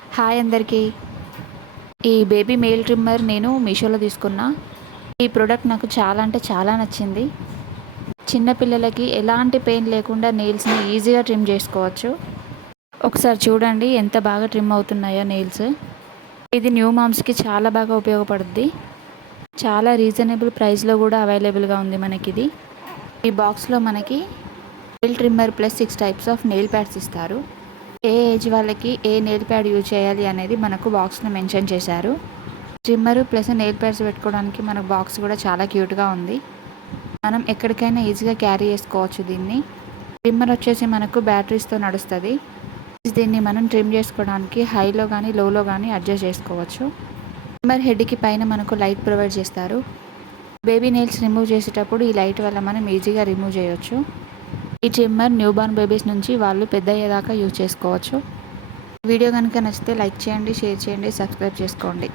Hi అందరికీ. ఈ baby mail trimmer నేను మీషోలో తీసుకున్నా. ఈ ప్రోడక్ట్ నాకు చాలా అంటే చాలా నచ్చింది. చిన్న పిల్లలకి ఎలాంటి పెయిన్ లేకుండా నెయిల్స్ని ఈజీగా ట్రిమ్ చేసుకోవచ్చు. ఒకసారి చూడండి ఎంత బాగా ట్రిమ్ అవుతున్నాయో నెయిల్స్. ఇది న్యూ మామ్స్కి చాలా బాగా ఉపయోగపడుద్ది. చాలా రీజనబుల్ ప్రైస్లో కూడా అవైలబుల్గా ఉంది మనకిది. ఈ బాక్స్లో మనకి nail trimmer plus 6 types of nail pads ఇస్తారు. ఏ ఏజ్ వాళ్ళకి ఏ నెయిల్ ప్యాడ్ యూజ్ చేయాలి అనేది మనకు బాక్స్లో మెన్షన్ చేశారు. ట్రిమ్మర్ ప్లస్ నెయిల్ ప్యాడ్స్ పెట్టుకోవడానికి మనకు బాక్స్ కూడా చాలా క్యూట్గా ఉంది. మనం ఎక్కడికైనా ఈజీగా క్యారీ చేసుకోవచ్చు దీన్ని. ట్రిమ్మర్ వచ్చేసి మనకు బ్యాటరీస్తో నడుస్తుంది. దీన్ని మనం ట్రిమ్ చేసుకోవడానికి హైలో కానీ లోలో కానీ అడ్జస్ట్ చేసుకోవచ్చు. ట్రిమ్మర్ హెడ్కి పైన మనకు లైట్ ప్రొవైడ్ చేస్తారు. బేబీ నెయిల్స్ రిమూవ్ చేసేటప్పుడు ఈ లైట్ వల్ల మనం ఈజీగా రిమూవ్ చేయొచ్చు. ఈ ట్రిమ్మర్ న్యూబార్న్ బేబీస్ నుంచి వాళ్ళు పెద్ద అయ్యేదాకా యూజ్ చేసుకోవచ్చు. వీడియో కనుక నచ్చితే లైక్ చేయండి, షేర్ చేయండి, సబ్స్క్రైబ్ చేసుకోండి.